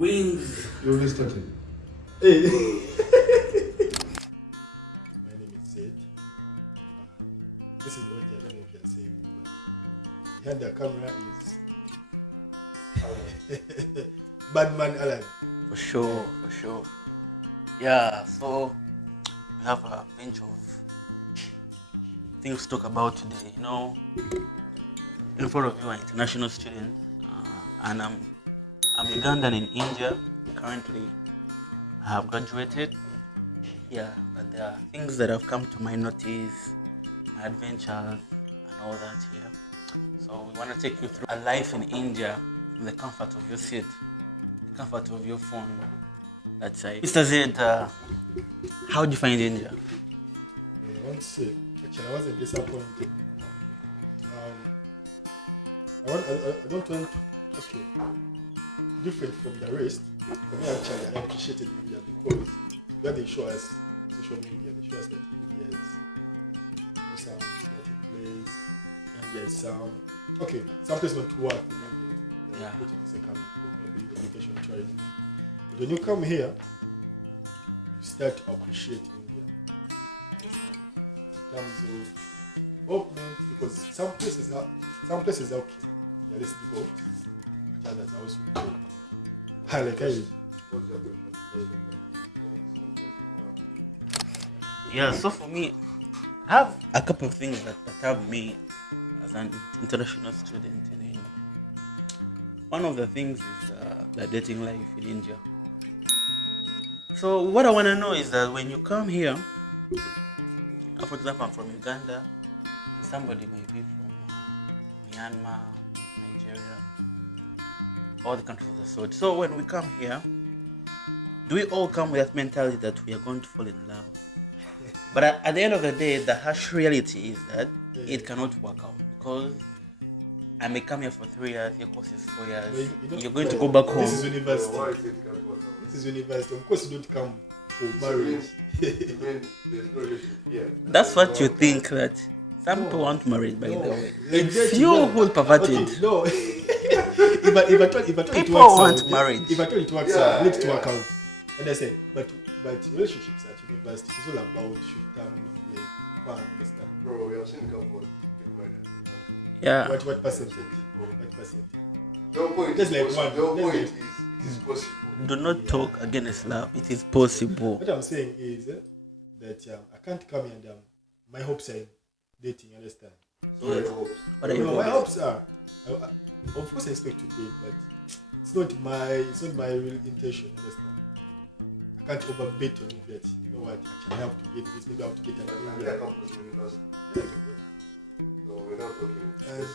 Wings. You already started. Hey. My name is Zed. This is what I don't know if you're saying, but behind the camera is Badman Alan. For sure. Yeah, so we have a bunch of things to talk about today. In front of you are international students, and I'm Ugandan in India. Currently, I have graduated. Yeah, but there are things that have come to my notice, my adventures, and all that here. So we want to take you through a life in India from the comfort of your seat, the comfort of your phone. That's it. Mr. Zed, how do you find India? I want to say, actually, I wasn't disappointed. I don't want, okay, different from the rest. For me, actually, I appreciated India because when they show us social media, they show us that India is some dirty place, India is some, okay, some place not to work, maybe, Yeah. Maybe education, tourism. But when you come here, you start to appreciate India. In terms of development, because some places are okay. They are less developed, but others are also good. Yeah, so for me, I have a couple of things that have me as an international student in India. One of the things is the dating life in India. So what I want to know is that when you come here, for example, I'm from Uganda, and somebody may be from Myanmar, Nigeria, all the countries of the sort. So when we come here, do we all come with that mentality that we are going to fall in love? But at the end of the day, the harsh reality is that it cannot work out because I may come here for 3 years, your course is 4 years, you're going to go back home. This is university. This is university. Of course, you don't come for marriage. That's what you think that some people want married, by the way. It's Like you that, who perverted. Okay, no. if I told it People works want out, marriage. If I told it works out, let it work out. And I say, but relationships at university is all about short-term, like fun, understand? Bro, we have seen couples getting married. Yeah. What percentage? What percentage? No point. Just like possible. one. No Just point like- is it is possible. Do not talk against love. It is possible. What I'm saying is that I can't come here and my hopes are in dating, understand? So what are your hopes? What are No, your my hopes? hopes are, of course I expect to date, but it's not my real intention, understand? I can't overbet on it that, you know what, actually I have to get this, maybe I have to get an And India. I come from university. So we're not talking. And, of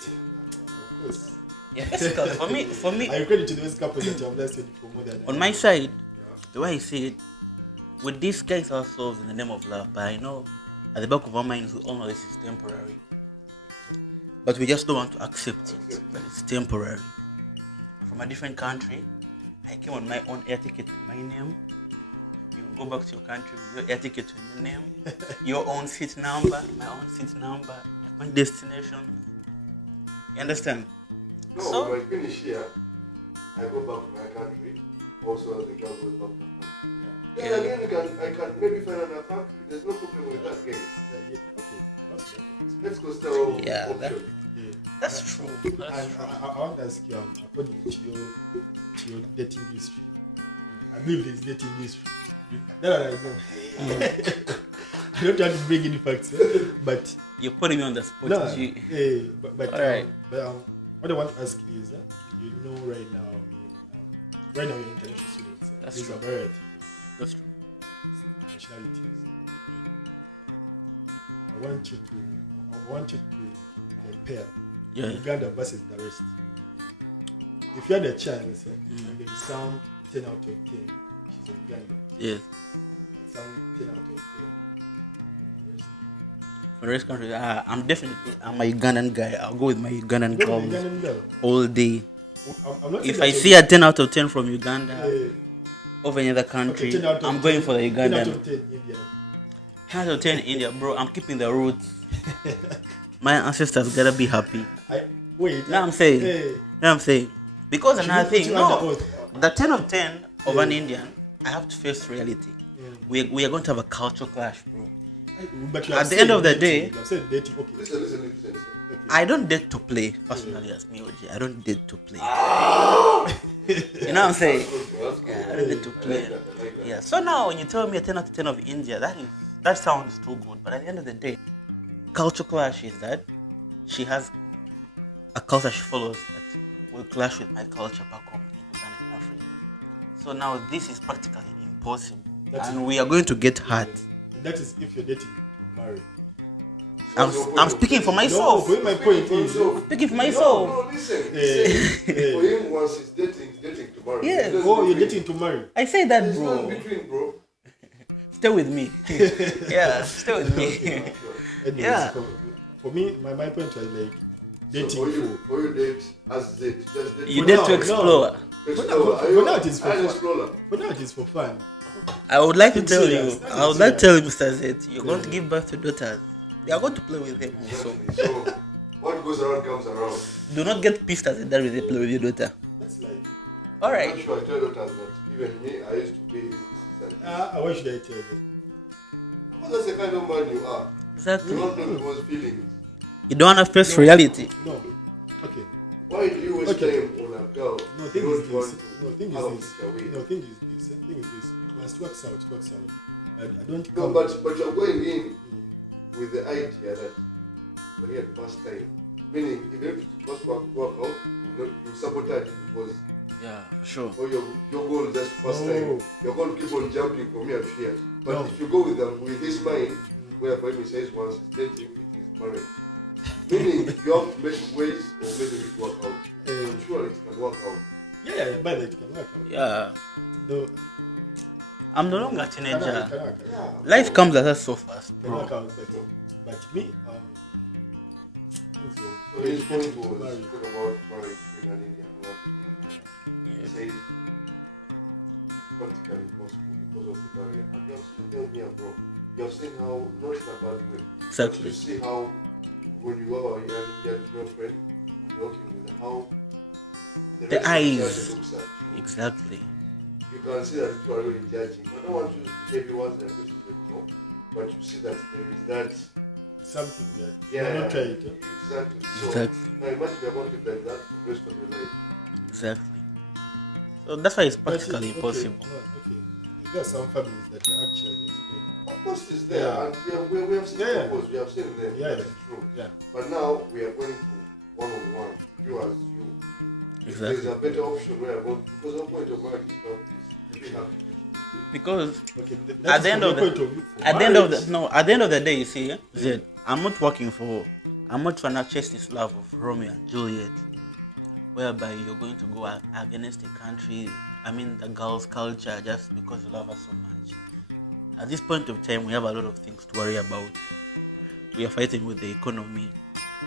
course. Yeah, for me, I credit to those couples that have lasted for more than on my side, the way I see it, we disguise ourselves in the name of love, but I know at the back of our minds we all know this is temporary. But we just don't want to accept it, that it's temporary. From a different country, I came on my own air ticket with my name. You go back to your country with your air ticket with your name, your own seat number, my own seat number, different destinations. You understand? No, So- when I finish here, I go back to my country. Also, the girl goes back to her country. Then Yeah. again, I can maybe find another country. There's no problem with that, guys. Okay, that's okay. Let's go still Yeah, option. Yeah. That's true. That's And true. I want to ask you, according to your dating history, I believe there's dating history. That I know. I don't want to bring any facts, but You're putting me on the spot. no, G. but Alright. what I want to ask is, you know, right now you're international students. That's There's true. a variety That's true. of nationalities. I want you to compare Yeah. Uganda versus the rest. If you had a chance, and then some 10 out of 10, she's in Uganda. Yes. And some 10 out of 10. in the rest. For the rest country, I'm a Ugandan guy. I'll go with my Ugandan Go with girls Ugandan girl. all day. I'm not If saying I that see a 10 out of 10 from Uganda you're- over any other okay, country, 10 out of I'm going 10, for the 10 out Ugandan. of 10 India. 10 out of 10 India, bro. I'm keeping the roots. My ancestors gotta be happy. Wait. Now I'm saying. Hey, Now I'm saying. Because should another we put thing, you under no. oath? the 10 of 10 of an Indian, I have to face reality. We are going to have a culture clash, bro. But At the end of the day, you have said dating. Okay. Listen. Okay. I don't date to play personally as me, OG. I don't date to play. You know what I'm saying? That's good. Yeah, I don't date to play. I like that. Yeah. So now when you tell me a 10 out of 10 of India, that sounds too good. But at the end of the day, culture clash is that she has a culture she follows that will clash with my culture back home in Uganda and Africa. So now this is practically impossible. And we are going to get hurt. And that is if you're dating to marry. I'm speaking for myself. No, my point is. Speaking for myself. No, listen. For him, once he's dating to marry. Yes. Oh, you're dating to marry. I say that, There's bro. no in between, bro. Stay with me. Yeah, stay with me. Anyways, Yeah. For me, my point was like dating So for you date as date, just date. You For date now, to explore. Explore. For now it is for an fun. explorer. For now, it is for fun. I would like to Think tell serious. you, That I is would like to tell you, Mr. serious. Z, you're going to give birth to daughters. They are going to play with him also. Exactly. So what goes around comes around. Do not get pissed as a dad when they play with your daughter. That's like. I'm Alright. not sure I tell daughters that even me, I used to be this and this. Why should I tell you? Because that's the kind of man you are. You Exactly. don't know people's feelings. You don't want to face reality. No. Okay. Why do you waste Okay. time on a girl? No, you thing don't is want this. to No, thing have a is this. future with? No, thing is this. Thing is this. Once it works out, it works out. I don't No, come. but you're going in with the idea that when you had first time, meaning even if it first work out, you sabotage it because Yeah, for sure. your goal is just first No. time. You're going to keep on jumping from here to here. But No. if you go with his mind, where for him he says once he's dating, it is marriage. Meaning you have to make ways of making it work out. I'm sure it can work out. Yeah, by the way, it can work out. Yeah. Though, I'm no longer a it can teenager. work out. Yeah. Life comes at us so fast, It can work bro. out, but me, So his point dating to was marry. talk about marriage between an Indian and African. He Yes. says practically impossible because of the barrier. And you have seen them here, bro. You have seen how, not in a bad way, but Exactly. you see how when you have a young Indian girlfriend, you're working with her, how The rest of eyes. society looks at you. Exactly. You can see that people are really judging. I don't want you to behave once and put it no, but you see that there is that. Something that Yeah, you not try it. exactly. So Exactly. now imagine you're going to be like that for the rest of your life. Exactly. So that's why it's But practically okay, impossible. no, okay. There are some families that are actually explain. Of course, it's there, Yeah. and we have seen Yeah. couples, we have seen them. Yeah. That's true. Yeah. But now we are going to one-on-one, you as you. If Exactly. there's a better option where I'm going, because no point of marriage is not this. You have to. Because Okay, At the end of the- point of view. For at the end of marriage, the no, at the end of the day, you see, Zed, I'm not working for. I'm not trying to chase this love of Romeo and Juliet, whereby you're going to go against the country. I mean, the girl's culture just because you love her so much. At this point of time, we have a lot of things to worry about. We are fighting with the economy.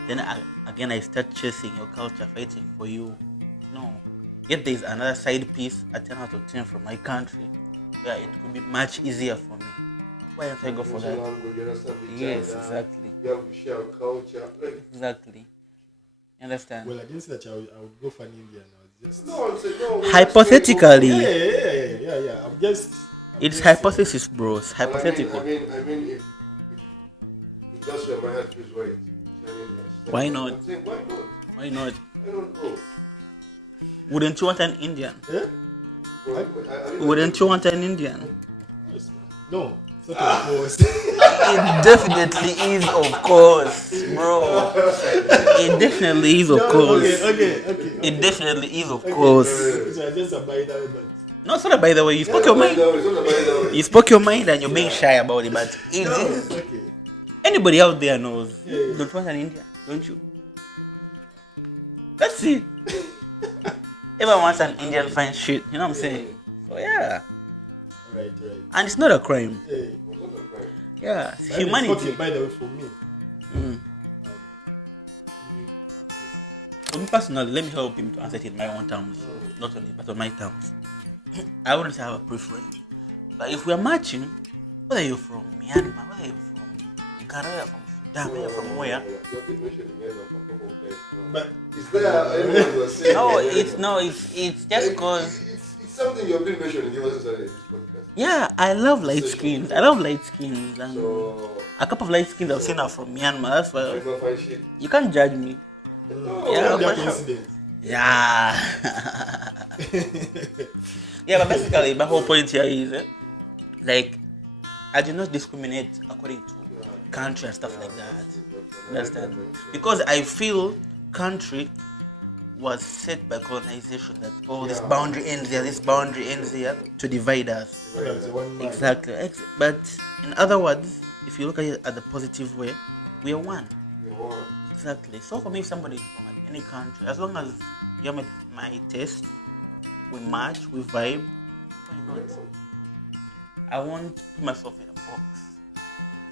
Then again, I start chasing your culture, fighting for you. No. Yet there is another side piece, a 10 out of 10 from my country, where it could be much easier for me. Why don't I go for that? Language, you understand each Yes, other. exactly. You have to share culture. Like, Exactly. You understand? well, I didn't say that I would go for an Indian. I was just. no one said no. Hypothetically, Yeah. I'm just. it's hypothesis, bro. It's But hypothetical. I mean, if that's where my heart feels right. I mean, yes. Why not? I'm saying, why not? Why not? I don't know. Wouldn't you want an Indian? Yeah? Well, Wouldn't you want an Indian? Yes, man. No. It's not of course. It definitely is, of course, bro. It definitely is, of course. Okay. It definitely is, of course. So I just abide that, but. No, it's not by the way. You spoke your mind. You spoke your mind and you're being shy about it, but it is. Okay. Anybody out there knows. Yeah. Don't want an Indian, don't you? That's it. Everyone wants an Indian fine shit. You know what I'm saying? So yeah. Right. And it's not a crime. Hey. Yeah, it's Okay, humanity. by the way, for me, Mm. For me personally, let me help him to answer it in my own terms, not on it, but on my terms. I wouldn't say I have a preference. But if we are matching, whether you're from Myanmar, whether you're from Ghana, you're from Sudan, whether you're from where? but Is there anyone who has said No, Myanmar? it's just because It's something you've been mentioning ever since I started this podcast. Yeah, I love light skins. I love light skins, and So, a couple of light skins I've seen are from Myanmar. That's I why know fine shit. you can't judge me. Oh, Yeah, Their for sure. coincidence. Yeah. Yeah, but basically, my whole point here is like I do not discriminate according to country and stuff like that. Understand? Because I feel country was set by colonization that this boundary ends here, this boundary ends here to divide us. There's one man. Exactly. But in other words, if you look at it at the positive way, we are one. You know, Exactly. So for me, if somebody is from any country, as long as you have my taste, we match, we vibe, why not? I won't put myself in a box.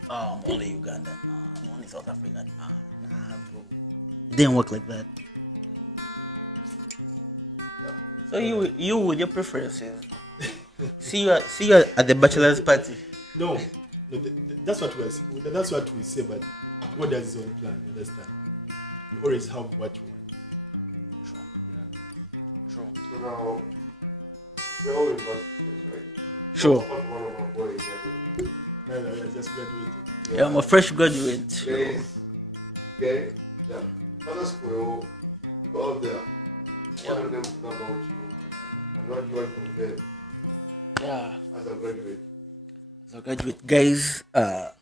I'm only Ugandan. I'm only South African. Nah, bro. It didn't work like that. So you with your preferences. see you at the bachelor's party. No, that's what we say, but God has his own plan, you understand? You always have what you want. True. Yeah. True. So now, we're all in universities, right? Sure. Apart from one of our boys here. No, I just graduated. Yeah, I'm a fresh graduate. Guys, okay? Yeah. Other school, people out there, what of them know about you? And what you want from them Yeah. as a graduate? So graduate guys, I'm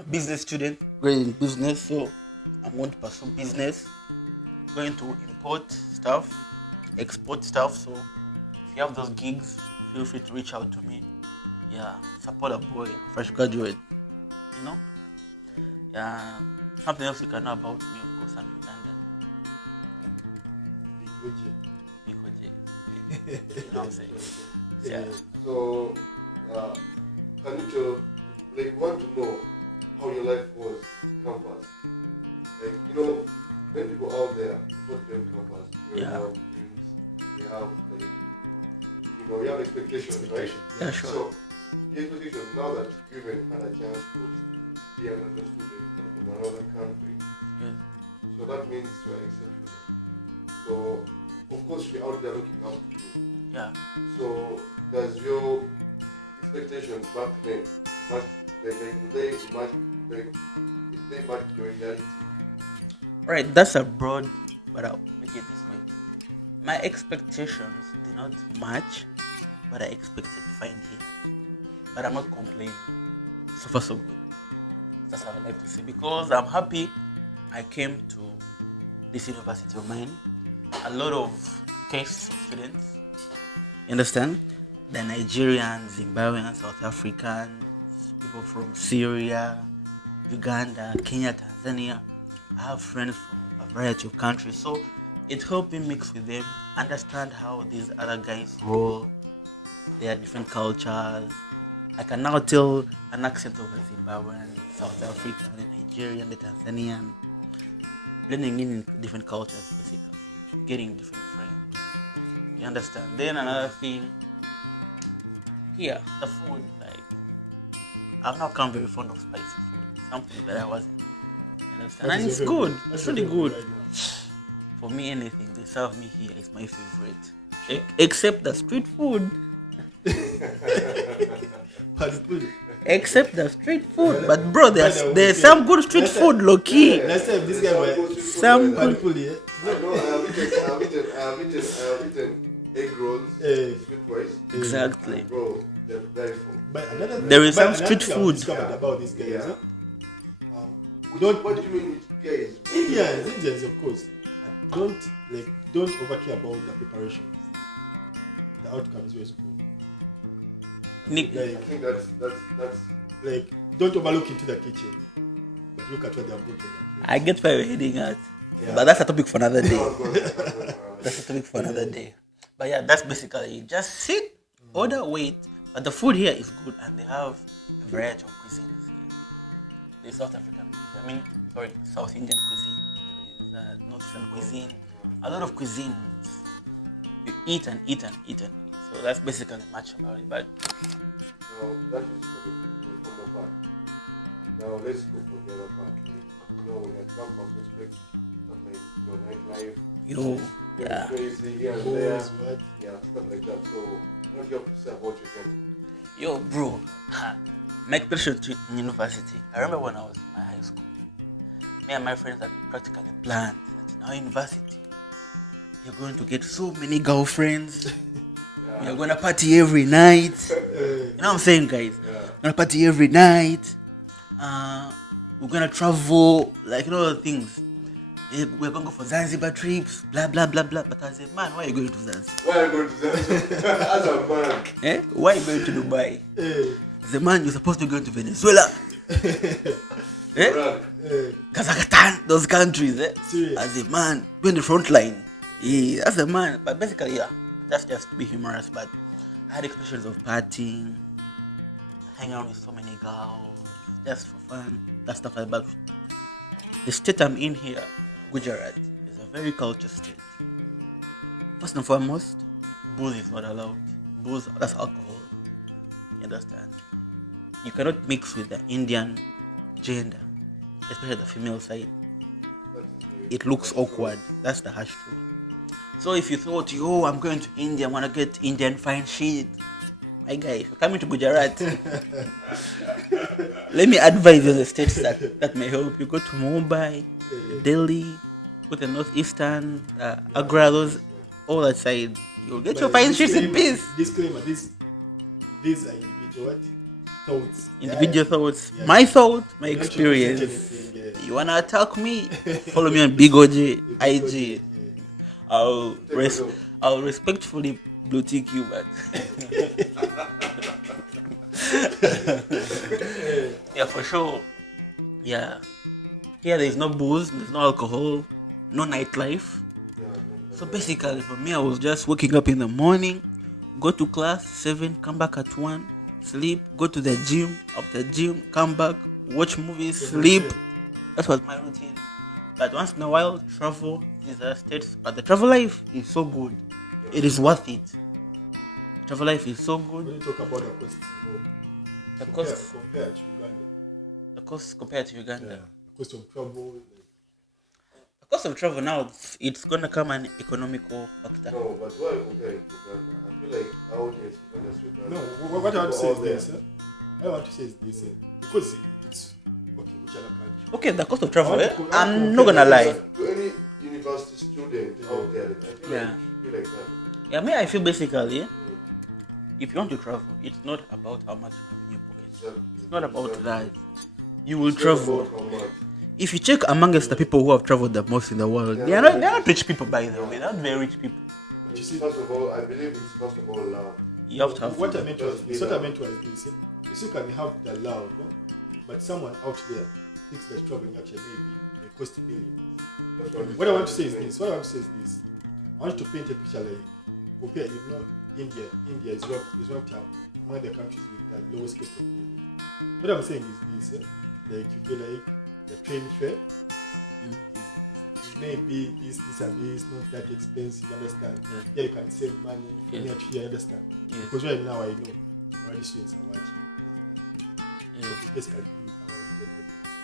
a business student, going in business, so I'm going to pursue business, going to import stuff, export stuff. So if you have those gigs, feel free to reach out to me. Yeah, support a boy, fresh graduate. You know? Yeah. Something else you can know about me, of course, I'm Ugandan. Big OJ. You know what I'm saying? Yeah. So, can you tell, like, want to know how your life was campus? Like, you know, when people out there, before they join campus, they have dreams, they have, like, you know, you have expectations, right? Yeah, sure. So, the expectations, now that you've even had a chance to be another student from another country, Yeah. so that means you're exceptional. So, of course, we're out there looking up to you. Yeah. So, does your expectations back then match? Like, do they match? Like, did they match your reality? Right, that's a broad, but I'll make it this way. My expectations did not match what I expected to find here. But I'm not complaining. So far, so good. That's how I like to say. Because I'm happy I came to this university of mine. A lot of case students. You understand? The Nigerians, Zimbabweans, South Africans, people from Syria, Uganda, Kenya, Tanzania. I have friends from a variety of countries. So it helped me mix with them, understand how these other guys roll, their different cultures. I can now tell an accent of a Zimbabwean, South African, the Nigerian, the Tanzanian, blending in different cultures basically, getting different friends. You understand? Then another thing, here, the food, like, I've now become very fond of spicy food, something that I wasn't. You understand? And it's good, it's really good. For me, anything they serve me here is my favorite. Except the street food. Except the street food. But bro, there's some good street food, low key. Last time this guy was Some good. I know I have eaten egg rolls, street rice. Exactly. Bro, they're very full. But There is some street food. Discovered about these guys. Yeah. Huh? What do you mean with guys? Indians, of course. Don't overcare about the preparations. The outcome is always good. Nick, I think that's Like, don't overlook into the kitchen, but look at what they have brought in the I get where you're heading at. Yeah. But that's a topic for another day. plate. That's a topic for another day. But yeah, that's basically it. Just sit, order, wait. But the food here is good and they have a variety of cuisines here. There's South African cuisine. South Indian cuisine. There's North Asian cuisine. A lot of cuisines. You eat and eat and eat and eat. So that's basically much about it. But Now, that is for the formal part. Now, let's go for the other part. Like, you know, when you're campus, respect, like, you know, nightlife, Yo, Going yeah. crazy here and there. Boys, what? Yeah, stuff like that. So, what do you have to say about your journey? Yo, bro. My experience in university. I remember when I was in my high school. Me and my friends had practically planned that in our university, you're going to get so many girlfriends. You're gonna party every night. You know what I'm saying, guys? Yeah. We're gonna party every night. We're gonna travel, like the things. We're gonna go for Zanzibar trips, blah blah blah blah. But as a man, why are you going to Zanzibar? Why are you going to Zanzibar? As a man. Why are you going to Dubai? Hey, As a man, you're supposed to go to Venezuela, Right. hey, Kazakhstan, those countries. Serious? As a man, go in the front line. Yeah, as a man. But basically, yeah, that's just to be humorous. But I had experiences of partying, hanging out with so many girls, just for fun, that stuff like that. The state I'm in here, Gujarat, is a very cultured state. First and foremost, booze is not allowed. Booze, that's alcohol. You understand? You cannot mix with the Indian gender, especially the female side. It looks awkward. That's the harsh truth. So if you thought, yo, I'm going to India, I want to get Indian fine shit, my guy, if you're coming to Gujarat, let me advise you the states that may help you. Go to Mumbai, Delhi, go to Northeastern, Agra, those, all that side. You'll get your fine shit in peace. Disclaimer: these are individual what? Thoughts. Individual thoughts, Yeah. my thought, my You don't should experience. anything, yeah. You wanna attack me? Follow me on Big OJ, IG. Yeah. I'll respectfully blue tick you, but yeah, for sure. Yeah, here there is no booze, there's no alcohol, no nightlife. So basically, for me, I was just waking up in the morning, go to class 7, come back at 1, sleep, go to the gym, after gym, come back, watch movies, sleep. That was my routine. But once in a while, travel is a states. But the travel life is so good. It is worth it. Travel life is so When good. you talk about the cost, The cost, compared to Uganda, the cost compared to Uganda. the cost of travel. The cost of travel now, it's gonna come an economical factor. No, but why comparing to Uganda? I feel like our audience is not just Uganda. No, what I want to say is this. I want to say is this because it's okay. Which other country? Okay, the cost of travel. I want to I'm not gonna lie. To any university student out there, I feel Yeah. like that. Yeah, me, I feel basically, if you want to travel, it's not about how much you have in your pocket. It's not about that. You will travel. If you check amongst the people who have traveled the most in the world, they are not rich people, by the way. They're not very rich people. But you see, First of all, I believe it's first of all love. You have to have what I fun. meant was this. What I meant was this. You see, can have the love, but someone out there thinks that traveling actually may cost millions. That's What I want to say is this. I want to paint a picture like compare. India is ranked up among the countries with the lowest cost of living. What I'm saying is this. Like you feel like the train fare is maybe this and this, not that expensive. You understand? Yeah, you can save money from here to here. Understand? Yes. Because right now I know already students are watching. Yes. So it's basically our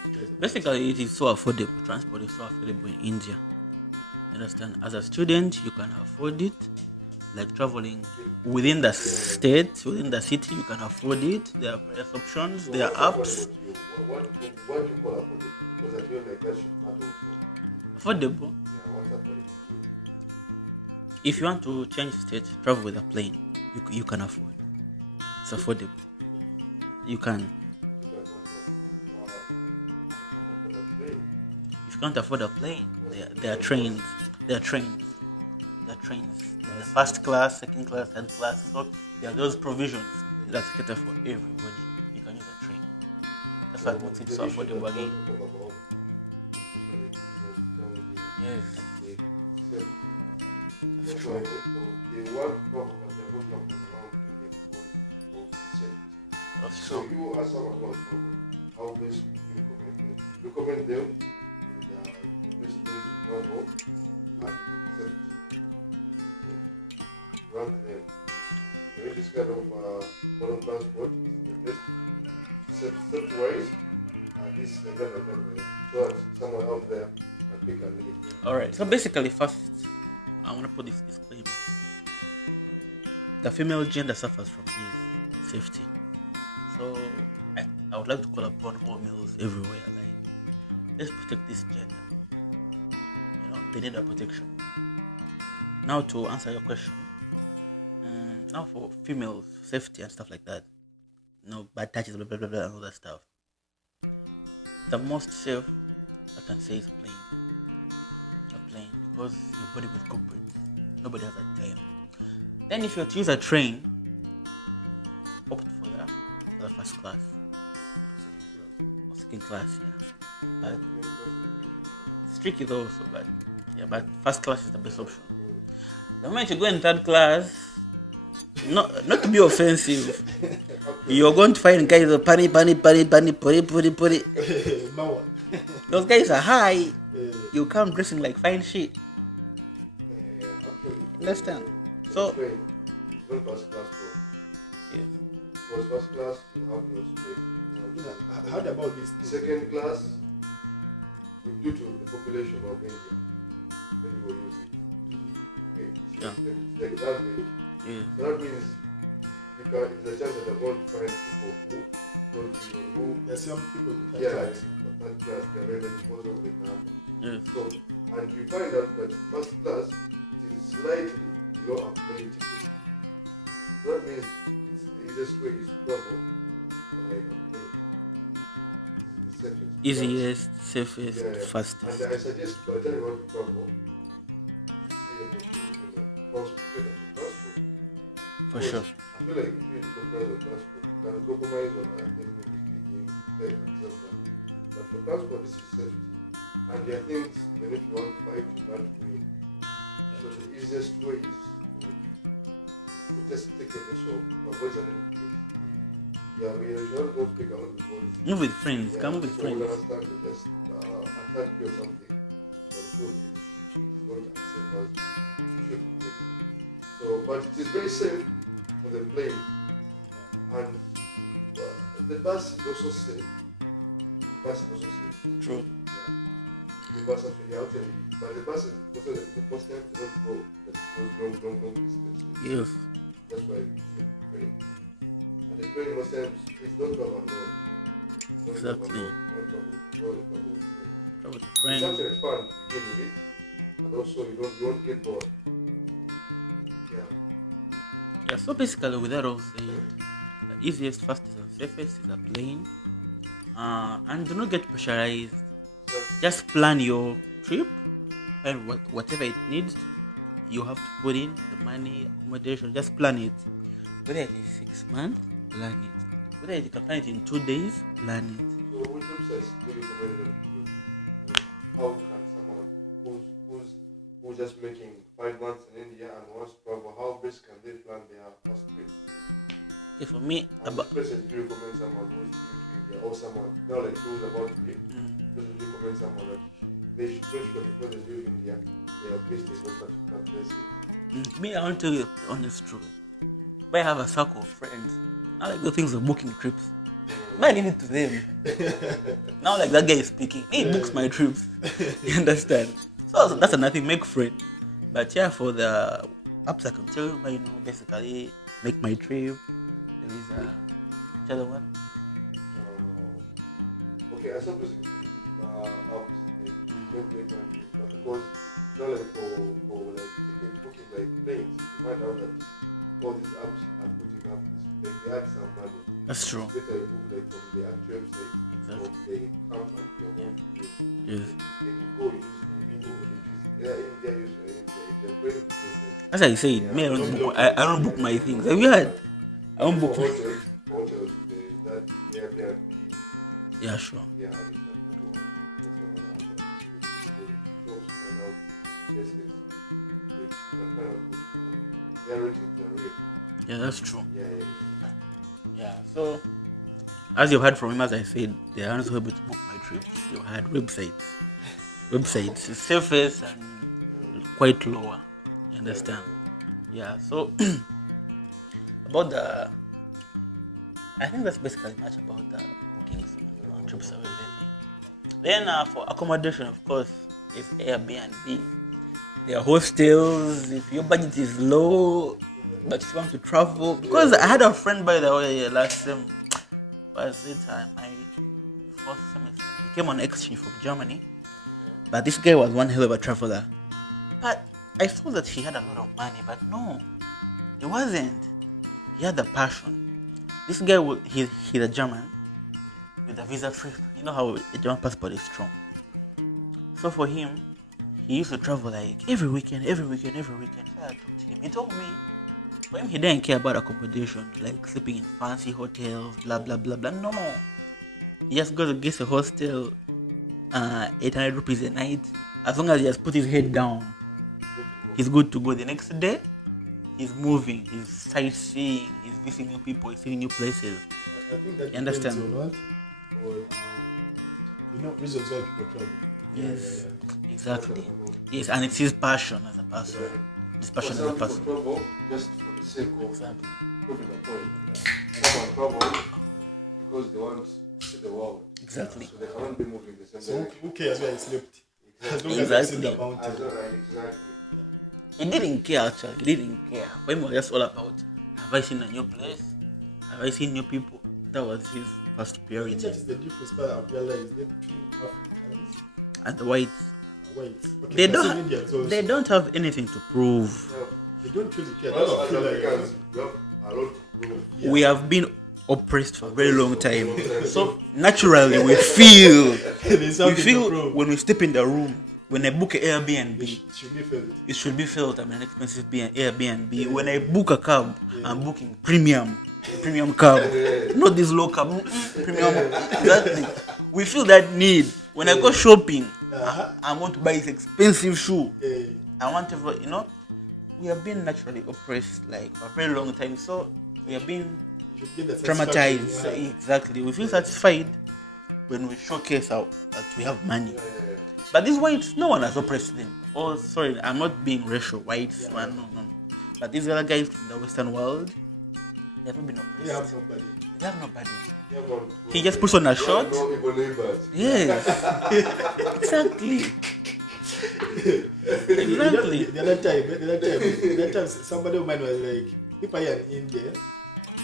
Indian. Basically, it is so affordable. Transport is so affordable in India. Understand? As a student, you can afford it. Like traveling within the state, within the city, you can afford it. There are various options. There are apps. What do you call affordable? Because I feel like that should matter also. Affordable. Yeah, what's affordable? If you want to change state, travel with a plane. You can afford. It's affordable. You can. If you can't afford a plane, there are trains. There are trains. The first class, second class, third class. So there are those provisions that cater for everybody. You can use a train. That's what makes it so affordable again. Yes. That's true. The one problem that they're not talking around India is safety. That's So true. you as someone who has problem, how best would you recommend them? And the best way to travel and safety. Rank them. Can you this kind of mode of transport is the best safe ways? This and then so that someone out there can pick and lead. Alright. So basically, first I want to put this disclaimer. The female gender suffers from this safety. So I would like to call upon all males everywhere, like, let's protect this gender. They need our protection. Now to answer your question, now for females, safety and stuff like that, bad touches, blah blah blah, blah and all that stuff. The most safe I can say is a plane, because you're boarding with corporates. Nobody has that time. Then if you're to use a train, opt for the first class or second class, yeah. But it's tricky though, also, but first class is the best option. The moment you go in third class, not to be offensive, you're going to find guys who pani, puri. Those guys are high. You come dressing like fine shit. Understand? So, even first class, yes. Because first class, you have your space. I heard about this thing. Second class, due to the population of India, people use it. Okay, Yeah. it's like average. Yeah. So that means it's a chance that they're going to find people who don't even who. There's some people in that Yeah, class. that class, they're ready because of the number. Yes. So, and you find out that first class is slightly below a plane ticket. So that means it's the easiest way is travel by a plane. It's the safest. Easiest, safest, Yeah. fastest. And I suggest by the time you want to travel, you should be able to transport. For sure. I feel like if you compromise on transport, you can compromise on other things, maybe speaking, tech and stuff like that. But for transport, this is safety. And there are things, even if you want to fight, you can't win. So the easiest way is to just take a show, avoid an education. Yeah, we usually don't speak a lot because Move with friends. Come move with so friends. we understand to just attack you or something. But the truth is, it's not as safe as it should be. So, but it is very safe for the plane. And the bus is also safe. True. Yeah. The bus actually, I'll tell you. But the bus is also the most time to not go that goes long distances. Yes. That's why it's the train. And the train most times is not travel alone. Exactly. Not travel with train. Travel with a It's friend. actually fun to begin with it. And also you won't get bored. Yeah. Yeah, so basically with that all said, the easiest, fastest and safest is a plane. And do not get pressurized. So, Just plan your trip and whatever it needs, you have to put in the money, accommodation, just plan it. Whether it is 6 months, plan it. Whether you can plan it in 2 days, plan it. so which websites do you recommend them to use? How can someone who's just making 5 months in India and wants to travel, how best can they plan their first trip? Okay, for me, And which places do you recommend someone who's new to India or someone now like who's about to leave? Places do you recommend someone that they should make sure before they leave India, they have placed their particular places? me, I want to tell you the honest truth. But I have a circle of friends. Now like those things of booking trips. I leave it to them. Now like that guy is speaking. He books my trips. You understand? So that's another thing, make friends. But yeah, for the apps I can tell you, but basically make my trip. There is the other one. Okay, I suppose apps don't make one trip, but because not like for like ticket booking like planes, you find out that all these apps are putting up this, like they add some money. That's true. It's better you book like from the actual website Exactly. of the company you're going to use. Yes. If you go, you just need to India use India. If they're paying the business. As I said, me, I don't book my things. Have you heard? I don't book For my hotels, there is that Airbnb. Yeah, sure. Yeah, it's a good one. That's one of the others. It's also kind of places. They're kind of good. Their ratings are real. Yeah, that's true. Yeah. Yeah, so as you've heard from him, as I said, they are also able to book my trips. You had websites. Websites is safest and quite lower. You understand? Yeah, so about the I think that's basically much about the bookings and trips and everything. Then for accommodation, of course, is Airbnb. There are hostels. If your budget is low, but you want to travel, because I had a friend by the way last time. Was it my first semester? He came on exchange from Germany, but this guy was one hell of a traveler. But I thought that he had a lot of money, but no, he wasn't. He had the passion. This guy, he's a German with a visa free. You know how a German passport is strong. So for him, he used to travel like every weekend. So I talked to him. He told me, for him, he didn't care about accommodation, like sleeping in fancy hotels, blah blah blah blah. No, he just goes to get a hostel, 800 rupees a night. As long as he has put his head down, he's good to go. The next day, he's moving, he's sightseeing, he's visiting new people, he's seeing new places. I think that you understand? Or reasons why people travel. Yes, exactly. Yes, and it's his passion as a person. His passion as a person. Travel just for the sake of Exactly. proving a point. Someone travel because they want to see the world. Exactly. So they cannot be moving the same So direction. who cares where he slept? As long as Exactly. he's in the mountain. Exactly. He didn't care actually. He didn't care. For him, it was just all about, have I seen a new place? Have I seen new people? That was his first I think priority. that is the difference that I've realized between Africans And the whites, and whites. Okay, they but don't. Indians also. They don't have anything to prove. They don't really care. They Us don't as feel Africans, like. we have a lot to prove. Yeah. We have been oppressed for a very long time. So naturally, we feel. There's We something to feel prove. when we step in the room. When I book an Airbnb, It should be felt. it should be felt I'm an expensive Airbnb. When I book a cab, I'm booking premium cab, not this low cab. Premium. Exactly. We feel that need. When I go shopping, I want to buy this expensive shoe. I want to, we have been naturally oppressed like for a very long time. So we have been You should get the traumatized. satisfaction, yeah. Exactly. We feel satisfied when we showcase that we have money. But these whites, no one has oppressed them. Oh, sorry, I'm not being racial. Whites, man, no. But these other guys from the Western world, they haven't been oppressed. They have nobody. They have nobody. Yeah, man. He just puts on a We have short. no evil neighbors. Yes. Exactly. Exactly. The other time, somebody of mine was like, people here in India,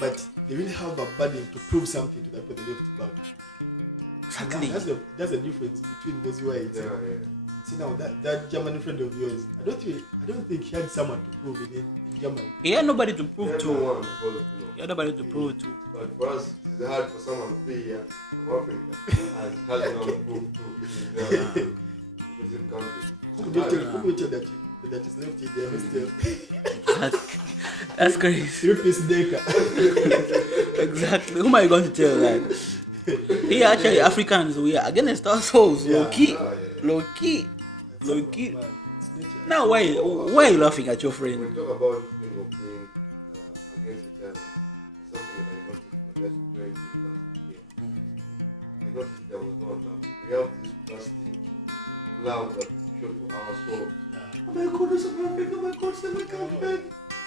but they really have a burden to prove something to the people they left back. Exactly. That's the difference between those whites. Yeah. See now that German friend of yours, I don't think he had someone to prove in Germany. He had nobody to prove Yeah, to. no one, because, He had nobody to prove to. But for us, it's hard for someone to be here from Africa and has no proof to in the country. Who will tell that is left in their hostel? That's crazy. 3-piece decker. Exactly. Who am I going to tell that? Here, actually, Africans, we are against ourselves. Low key. Man, it's nature. Now, why are you laughing at your When friend? we talk about the thing of being against each other, it's something that I noticed when I joined university here. I noticed there was no love. We have this plastic love that we show to ourselves. Oh my God, it's Africa, oh my God, it's Africa.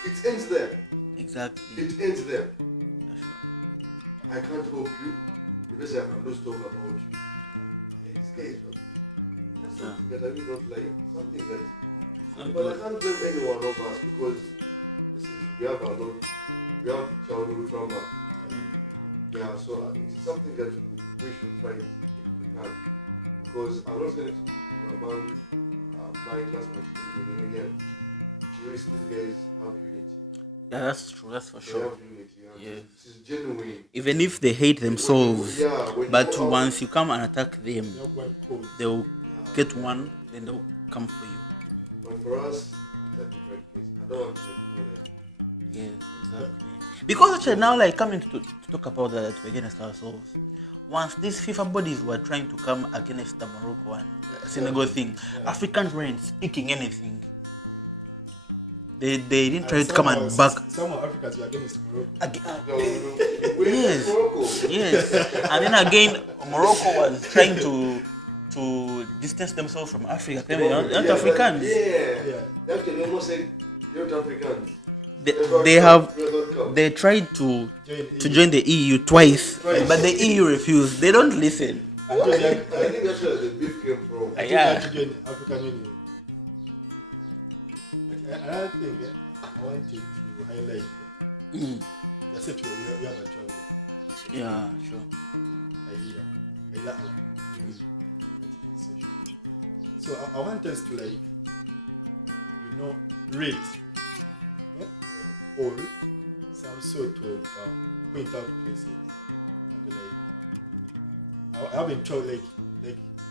It ends there. Exactly. It ends there. That's right. I can't help you. Because I can just talk about you. It's case. That's something that I really don't like. Something that. But I can't blame anyone of us because we have a lot. We have childhood trauma. Yeah, so it's something that we should fight if we can. Because I'm not saying it among my classmates in India. These guys have unity. Yeah, that's true. That's for They sure. have unity. Yes. This is genuine. Even if they hate themselves, When but you go out, once you come and attack them, They have one code. they'll get one, then they'll come for you. But for us, it's a different case. I don't want to go there. Yes, exactly. Because actually now, like coming to talk about that we're against ourselves. Once these FIFA bodies were trying to come against the Morocco and Senegal thing, Africans weren't speaking anything. They didn't try to come and back. Some Africans were against Morocco. Yes. Yes. And then again, Morocco was trying to distance themselves from Africa. They're not Africans. Yeah. Actually, almost said they're not Africans. They tried to join the EU twice, but the EU refused. They don't listen. I think that's where the beef came from. I think they had to join the African Union. another thing I wanted to highlight. I said we have a travel. Yeah, sure. I like. So I want us to rate all some sort of point out places. And I haven't traveled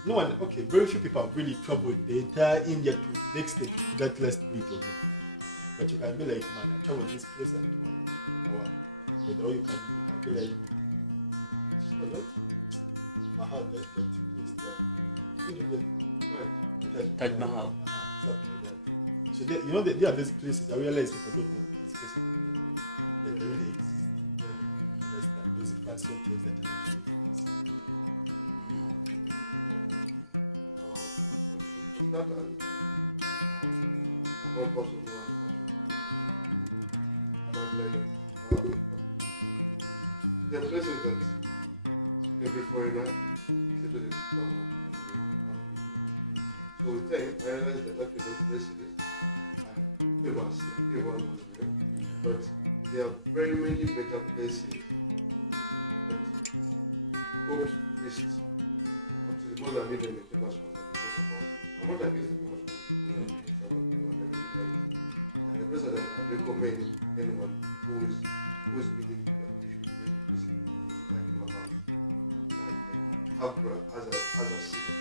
no one. Okay, very few people have really traveled the entire India to the extent to that last bit of it. But you can be like, man, I traveled this place and it was wow. But or you can be like, Mahal, that place there. Taj Mahal. Something like that. So there are these places. I realize people don't know these places. They really exist. Understand? Those fancy hotels that are actually exist. For starters, I'm not possible but there are places that every foreigner is able to come. So with time, I realized that actually those places are famous, like everyone knows them. But there are very many better places that go to list up to the more than even the famous ones that we talk about. I'm not against the famous ones, some of them are really nice. And the place that I recommend anyone who is really they should visit is Taj Mahal. Agra as a city.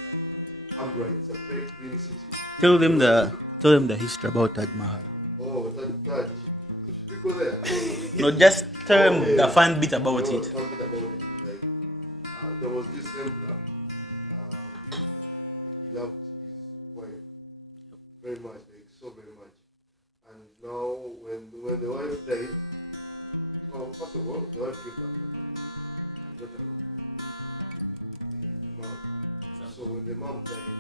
Agra, it's a very clean city. Tell them the history about Taj Mahal. Oh, Taj. Should we go there? No, just tell them the fun bit about it. Fun bit about it. Like, there was this emperor. He loved his wife very much, like so very much. And now, when the wife died, well, first of all, the wife gave back the daughter, the mom. So when the mom died,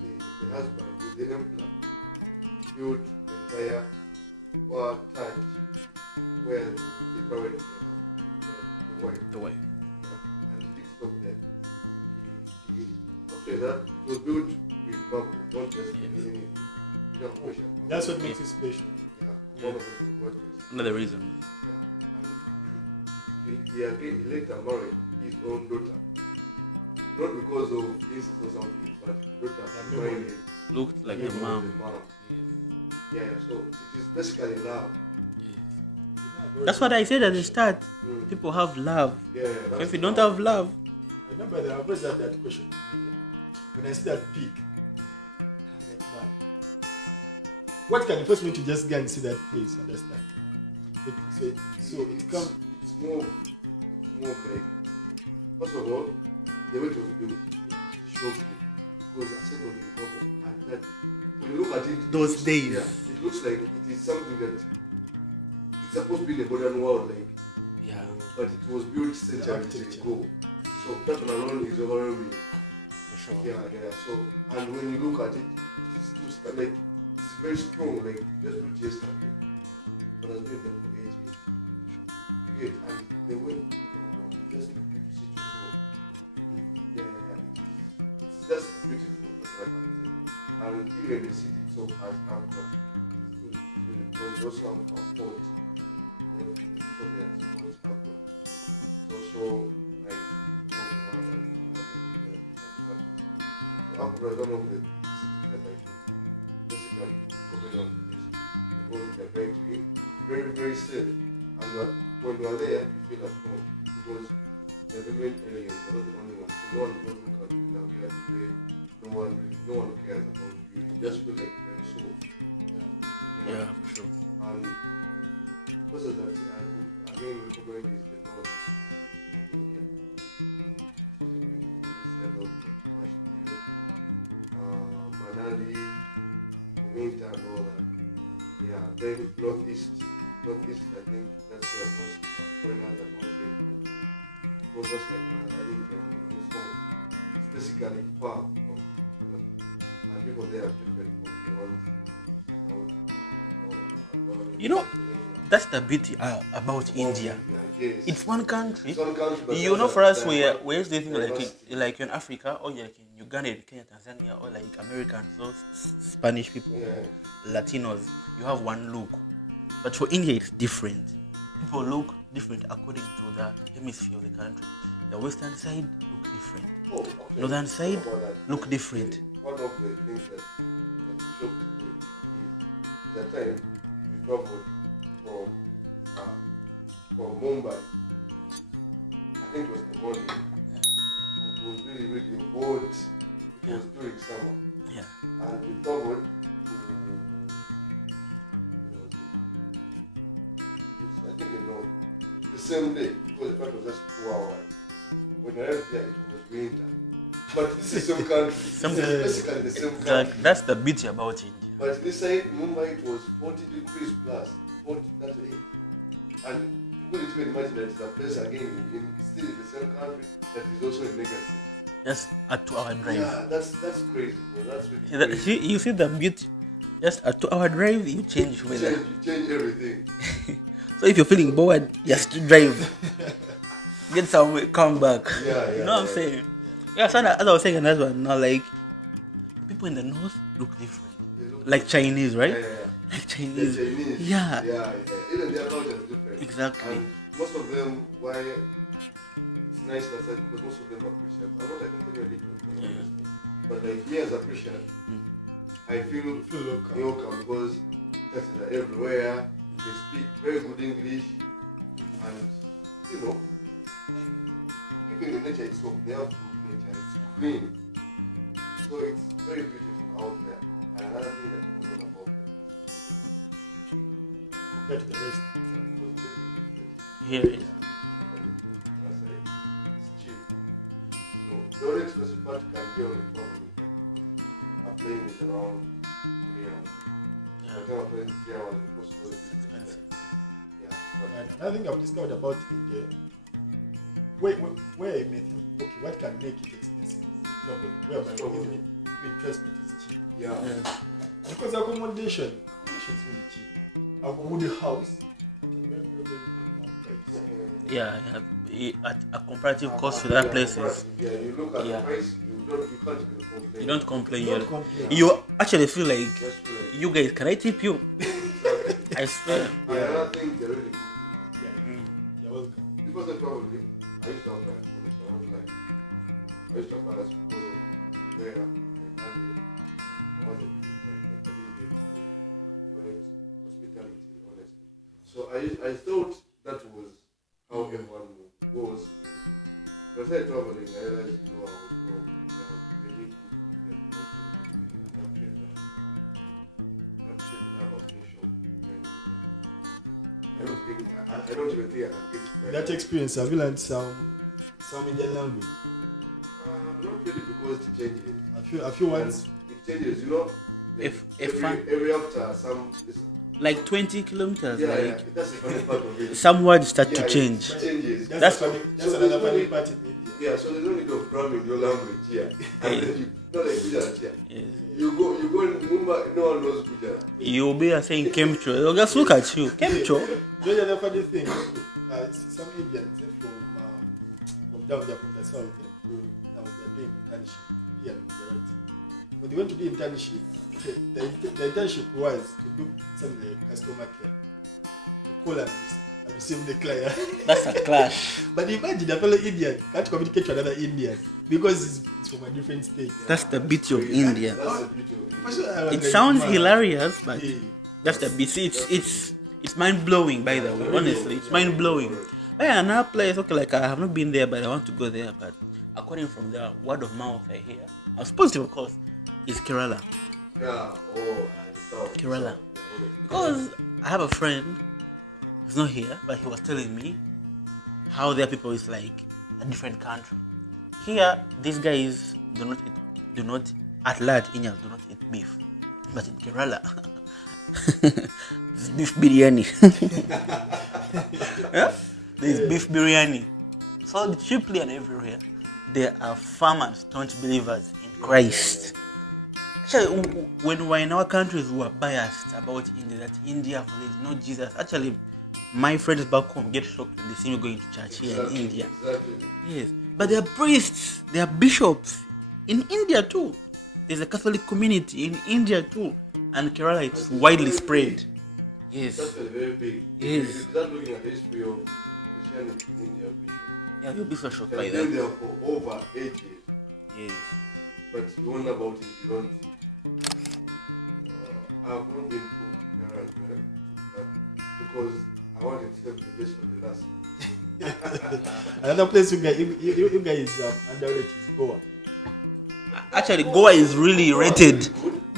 the husband, the emperor, built the entire Taj where they buried the wife. The wife. Yeah. And he did stop there. After that, it was built with marble, not just anything. That's what makes it special. Yeah. One of the Another reason. Yeah. And he later married his own daughter. Not because of incest or something, but the daughter looked like the mom. Yeah, so it is basically love. That's what I said at the start. People have love. Yeah, if you don't have love. I remember that I've always had that question. When I see that peak, I'm like, man, what can force me to just go and see that place? Understand? It's more like, first of all, the way it was built shows you. Because I said on the novel, and that when you look at it, those days, yeah, it looks like it is something that it's supposed to be in the modern world, like, yeah, but it was built centuries ago. So that one alone is overwhelming. For sure. Yeah. So, and when you look at it, it's too like it's very strong, like just built yesterday, but has been there for ages. You get, and the way just need people to see it so. It's just beautiful, that's what I can say. And even the city itself has Agra. It's good, because they also have a port. They have there, it's called Agra. It's also like one of the ones that so Agra is one of the cities that I should basically comment on this because they are very clean, very, very safe. And when you are there, you feel at home because the women aliens are not the only ones. So no one is going to look at you in a weird way. No one cares about you. You just feel like very soft. Yeah, for sure. And places that I could again recommend is the north in India. Instead of Kashmir, Manali, winter and all that. Yeah, then northeast, I think that's where most foreigners are going to go. Because that's like another India on its own. It's basically far from, and people there are different from the ones that's the beauty about India. Yes. It's one country. It's one country, but For us, we're dating like in Africa or like in Uganda, Kenya, Tanzania, or like Americans, those Spanish people, Latinos, you have one look. But for India, it's different. People look different according to the hemisphere of the country. The western side look different. Oh, okay. Northern side About that. look different. One of the things that shocked me is the time we traveled from Mumbai. I think it was the morning, and it was really, really hot. It was during summer. Yeah. And we traveled to, I think the same day, because the flight was just 2 hours. When I arrived there, it was winter. But this is the same country. Basically the same country. That's the beauty about India. But this side, Mumbai, it was 40 degrees plus, 40, 38. And you couldn't even imagine that it's a place again, still in the same country, that is also a negative. Just a 2-hour drive. Yeah, that's crazy, bro. That's really crazy. You see the beauty? Just a 2-hour drive, you change weather. You change everything. So if you're feeling bored, just drive. Get somewhere, come back. Yeah, you know what I'm saying? Yeah, so as I was saying another one, now like people in the north look different. Like Chinese, right? Yeah. Like Chinese. The Chinese. Yeah. Even their culture is different. Exactly. And most of them, why it's nice that side, because most of them are Christians. I'm not a completely religious, but like me as a Christian, I feel welcome because churches are everywhere. They speak very good English, and even the nature itself, they have good nature. It's clean, so it's very beautiful out there. And another thing that people know about that Compared to the rest. Here it is. It's cheap. So the only expensive part can be on the travel. A plane is around 3 hours. By the time a plane is 3 hours, the cost is expensive. Yeah. And another thing I've discovered about India, where you may think, okay, what can make it expensive? Travel, whereby even transport is cheap. Yeah. Because accommodation is really cheap. A good house at a very, very, very minimal price. Yeah, at a comparative cost to that places. Yeah, you look at the price, you can't even complain. You don't complain. You don't complain. You actually feel like, Just feel like you guys, can I tip you? exactly. I swear. And another thing, they're really good people. Yeah, you're welcome. Because I traveled with, I used to have like foolish. I used to have balance where I was a bit like hospitality, honestly. So I thought that was how everyone goes. But as I traveling, I realized I was wrong. They need to be I don't even think I can get it. That experience, have you learned some Indian language? Not really, because it changes. A few words. It changes, you know. Like every after some. Like 20 kilometers. Yeah, that's the funny part of it. Some words start to change. It changes. That's another funny part in India. Yeah, so there's no need of cramming your language here. And then you not like Gujarat here. Yes. You go in Mumbai, no one knows Gujarat. You'll be saying Kemcho. They'll just look at you. Kemcho. You know the funny thing, some Indians from down there from the south, now they're doing internship here in Gujarat. When they went to do internship, the internship was to do something like customer care, to call and receive the client. That's a clash. But imagine a fellow Indian can't communicate to another Indian because it's from a different state. That's the beauty of India. That's the beauty of it. It sounds hilarious, but that's the beauty. It's mind blowing, by the way. Honestly, it's mind blowing. But yeah, another place, okay, like I have not been there, but I want to go there. But according from the word of mouth I hear, I was positive, of course, is Kerala. Yeah, Kerala. Because I have a friend, he's not here, but he was telling me how their people is like a different country. Here, these guys do not at large Indians do not eat beef. But in Kerala, it's beef biryani. Yeah? There's beef biryani. So cheaply and everywhere, there are farmers, staunch believers in Christ. Actually, when we're in our countries, we are biased about India, that India, there is no Jesus. Actually, my friends back home get shocked when they see me going to church here in India. Exactly. Yes. But they are priests, they are bishops In India too. There's a Catholic community in India too. And Kerala, it's widely spread. Yes. That's very big. Yes. If you start looking at the history of Christianity in India, Yeah, you'll be so shocked by it's been that. there for over 8 years. Yes. But you won't know about it, you don't. I've not been to Kerala as well, but because I wanted to save the best for the last. Another place you guys underrated is Goa. Actually, Goa is really rated.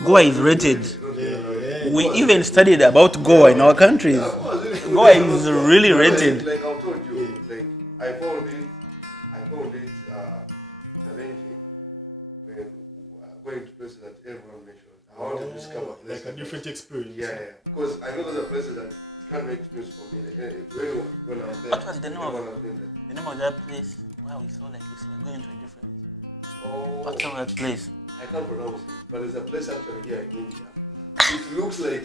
Goa is rated. Yeah. We even studied about Goa in our countries. Goa is really rated. Like I've told you, like I found it challenging when going to places that everyone mentions. I want to discover places. Like a different experience. Yeah. Because I know those are places that can't make news for me. Like, when I'm there, What was the name of everyone has been there. the name of that place? Wow, we saw like this. We're going to a different. Oh, What's the name of that place? I can't pronounce it, but there's a place actually here in India. It looks like,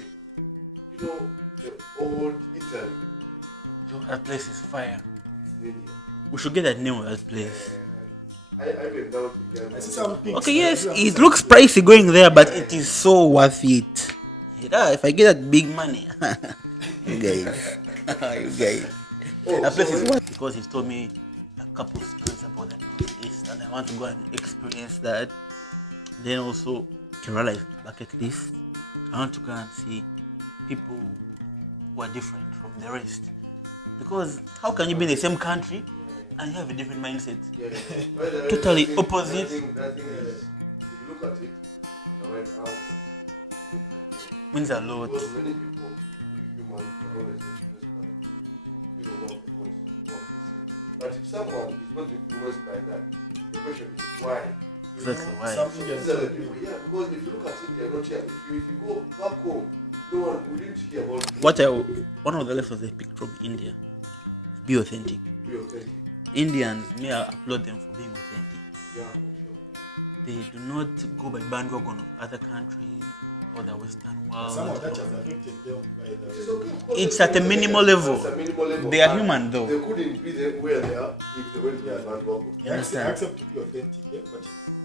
the old Italy. Yo, that place is fire. in India. We should get that name of that place. I went down to Ghana. I see some pics. Okay, yes, it looks pricey going there, but it is so worth it. Yeah, if I get that big money, you guys, you guys. Oh, That place is sorry. worth because he's told me a couple of stories about the Northeast, and I want to go and experience that. Then also, Kerala is bucket list. I want to go and see people who are different from the rest. Because how can you be in the same country and you have a different mindset? Yeah. By the way, Totally that thing- opposite. That thing is, if you look at it, on the right angle, Means a lot. because many people, humans, are always influenced by what the voice say. But if someone is not influenced by that, the question is why? Exactly why. Some These Indians are the don't people, do. yeah, because if you look at India, not here, if you go back home, no one wouldn't hear about it. One of the lessons I picked from India is be authentic. Be authentic. Indians may applaud them for being authentic. Yeah, for sure. They do not go by bandwagon of other countries or the Western world. Some of that has affected them by It is the. okay, of course, It's they at a can- minimal level. It's a minimal level. They are And human though. They couldn't be there where they are if they went to Yeah. the bandwagon. You understand? Accept to be authentic, yeah? But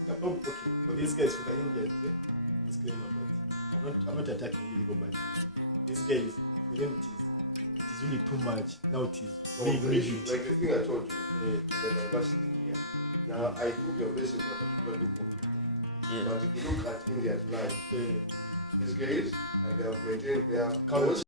the problem, okay, for these guys, for the Indians, yeah? Disclaimer, but I'm not attacking illegal marriage. These guys, for them, it is really too much. Now it is So being the issue, rigid. like the thing I told you, the diversity here. Now, I think you're basing on a particular group of people. Yeah. But if you look at India at large, Yeah. these guys, and they have maintained their Culture. cause,